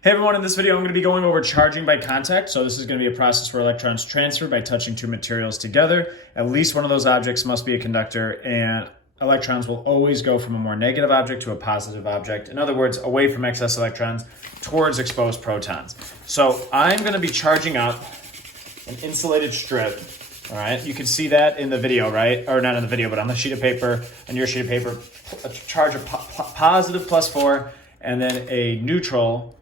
Hey everyone, in this video I'm going to be going over charging by contact. So this is going to be a process where electrons transfer by touching two materials together. At least one of those objects must be a conductor, and electrons will always go from a more negative object to a positive object. In other words, away from excess electrons towards exposed protons. So I'm going to be charging up an insulated strip. All right, you can see that in the video, right? Or not in the video, but on the sheet of paper, on your sheet of paper, a charge of positive +4 and then a neutral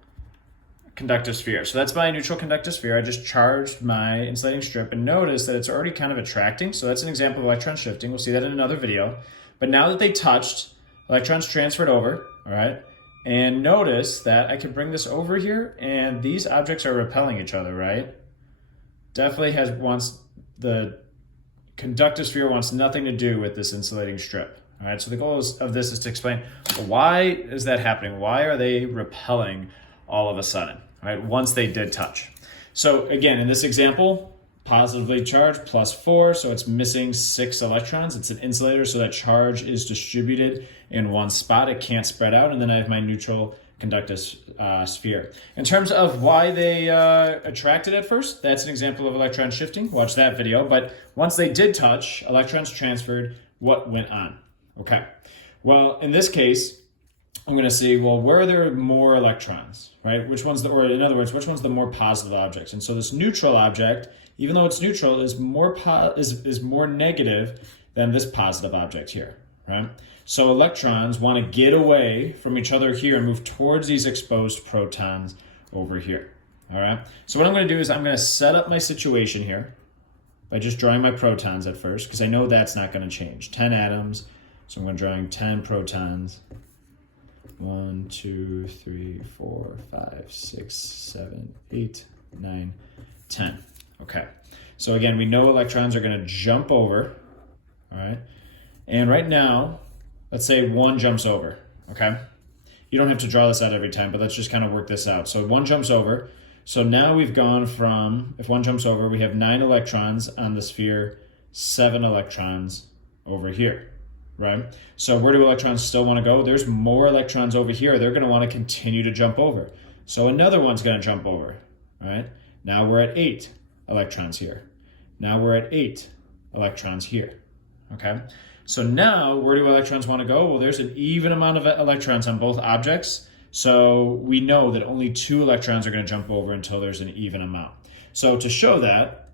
conductive sphere. So that's my neutral conductive sphere. I just charged my insulating strip, and notice that it's already kind of attracting. So that's an example of electron shifting. We'll see that in another video. But now that they touched, electrons transferred over, all right? And notice that I can bring this over here, and these objects are repelling each other, right? Definitely the conductive sphere wants nothing to do with this insulating strip. All right, so the goal of this is to explain, well, why is that happening? Why are they repelling all of a sudden, right, once they did touch? So again, in this example, positively charged +4, so it's missing 6 electrons. It's an insulator, so that charge is distributed in one spot. It can't spread out. And then I have my neutral conductive sphere. In terms of why they attracted at first, that's an example of electron shifting. Watch that video. But once they did touch, electrons transferred. What went on? Okay. Well, in this case, I'm going to see, well, where are there more electrons, right? Which one's or in other words, which one's the more positive object? And so this neutral object, even though it's neutral, is more negative than this positive object here, right? So electrons want to get away from each other here and move towards these exposed protons over here, all right? So what I'm going to do is I'm going to set up my situation here by just drawing my protons at first, because I know that's not going to change. 10 atoms, so I'm going to drawing 10 protons. 1, 2, 3, 4, 5, 6, 7, 8, 9, 10. Okay. So again, we know electrons are going to jump over. All right. And right now, let's say one jumps over. Okay. You don't have to draw this out every time, but let's just kind of work this out. So one jumps over. So now we've gone from, if one jumps over, we have 9 electrons on the sphere, 7 electrons over here. Right? So where do electrons still want to go? There's more electrons over here. They're going to want to continue to jump over. So another one's going to jump over, right? Now we're at 8 electrons here. Now we're at 8 electrons here, okay? So now where do electrons want to go? Well, there's an even amount of electrons on both objects. So we know that only 2 electrons are going to jump over until there's an even amount. So to show that,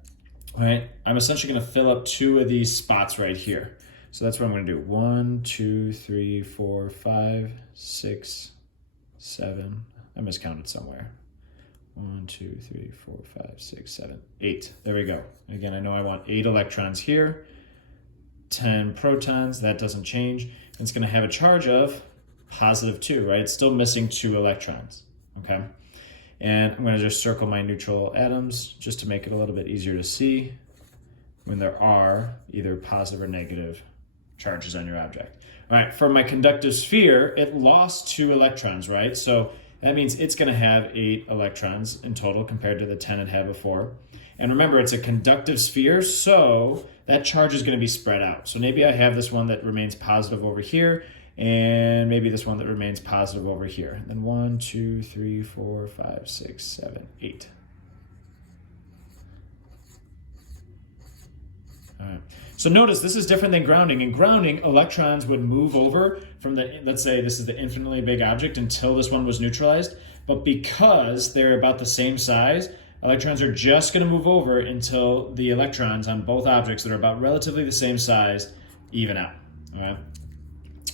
right, I'm essentially going to fill up 2 of these spots right here. So that's what I'm going to do. 1, 2, 3, 4, 5, 6, 7. I miscounted somewhere. 1, 2, 3, 4, 5, 6, 7, 8. There we go. Again, I know I want 8 electrons here, 10 protons. That doesn't change. And it's going to have a charge of +2, right? It's still missing 2 electrons, okay? And I'm going to just circle my neutral atoms just to make it a little bit easier to see when there are either positive or negative charges on your object. All right, for my conductive sphere, it lost 2 electrons, right? So that means it's going to have 8 electrons in total compared to the 10 it had before. And remember, it's a conductive sphere, so that charge is going to be spread out. So maybe I have this one that remains positive over here, and maybe this one that remains positive over here. And then 1, 2, 3, 4, 5, 6, 7, 8. All right. So notice this is different than grounding. In grounding, electrons would move over from let's say this is the infinitely big object until this one was neutralized. But because they're about the same size, electrons are just going to move over until the electrons on both objects that are about relatively the same size even out. All right.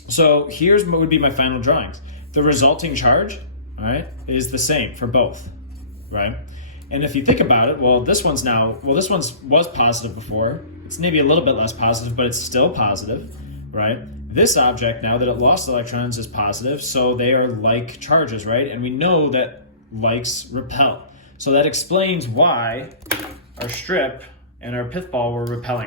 So here's what would be my final drawings. The resulting charge, all right, is the same for both, right? And if you think about it, this one was positive before. It's maybe a little bit less positive, but it's still positive, right? This object, now that it lost electrons, is positive, so they are like charges, right? And we know that likes repel. So that explains why our strip and our pith ball were repelling.